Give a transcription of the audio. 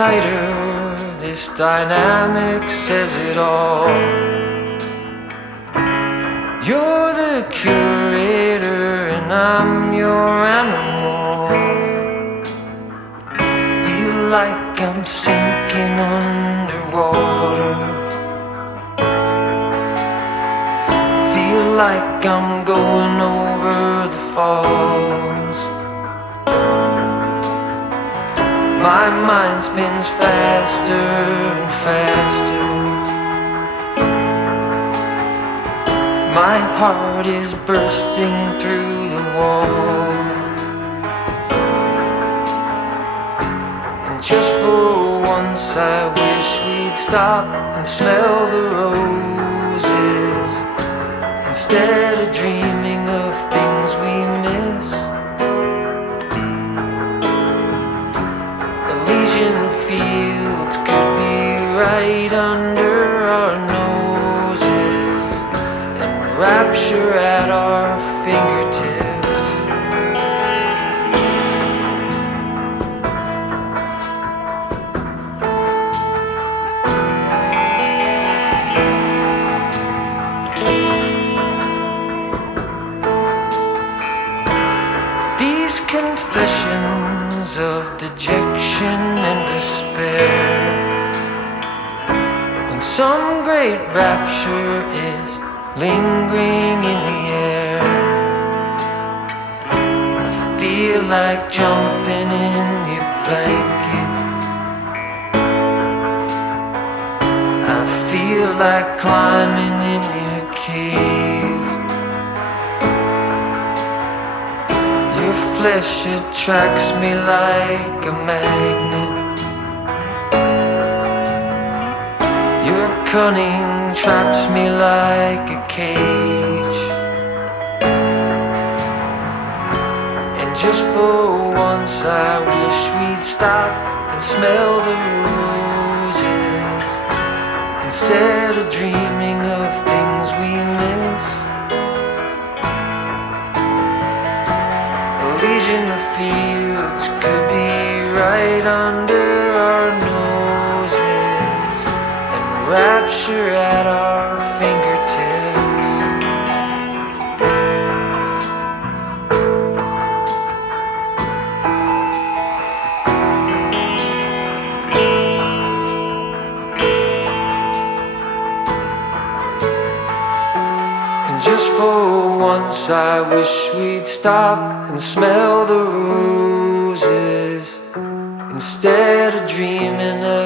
tighter, this dynamic says it all. You're the curator and I'm your animal. Feel like I'm sinking underwater. Feel like I'm going over the falls. My mind spins faster and faster. My heart is bursting through the wall. And just for once I wish we'd stop and smell the roses, instead of dreaming of things we miss. Elysian fields could be right under our noses, and rapture at our fingertips. These confessions of dejection and despair, when some great rapture is lingering in the air, I feel like jumping in your blanket. I feel like climbing in your cave. Your flesh attracts me like a magnet. Your cunning traps me like a cage. And just for once I wish we'd stop and smell the roses, instead of dreaming of things we miss. Elysian fields could be right under our noses, and rapture at our fingertips. And just for once I wish we'd stop and smell the roses, instead of dreaming of